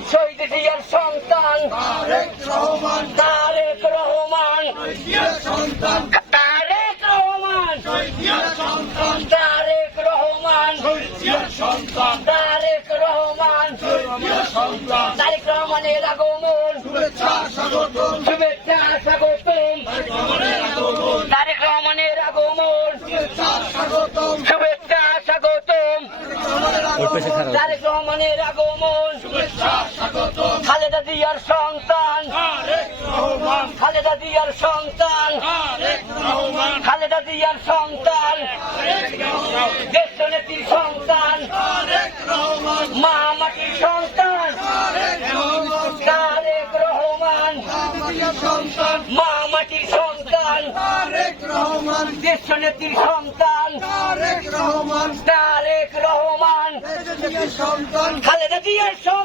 শহীদ জিয়ার সন্তান। তারেক রহমান। তারেক রহমান। তারেক রহমান। তারেক রহমান। তারেক রহমানের আগমন। শুভেচ্ছা স্বাগত শুভেচ্ছা স্বাগতম। তারেক রহমানের আগমন। শুভেচ্ছা স্বাগতম। তারেক রহমানের আগমন। খালেদা জিয়ার সন্তান। খালেদা জিয়ার সন্তান। খালেদা জিয়ার সন্তান। দেশ নেত্রীর সন্তান। তারেক রহমান মা মাটির সন্তান। তারেক রহমান। মা মাটির সন্তান। দেশ নেত্রীর সন্তান। খালেদা জিয়ার সন্তান।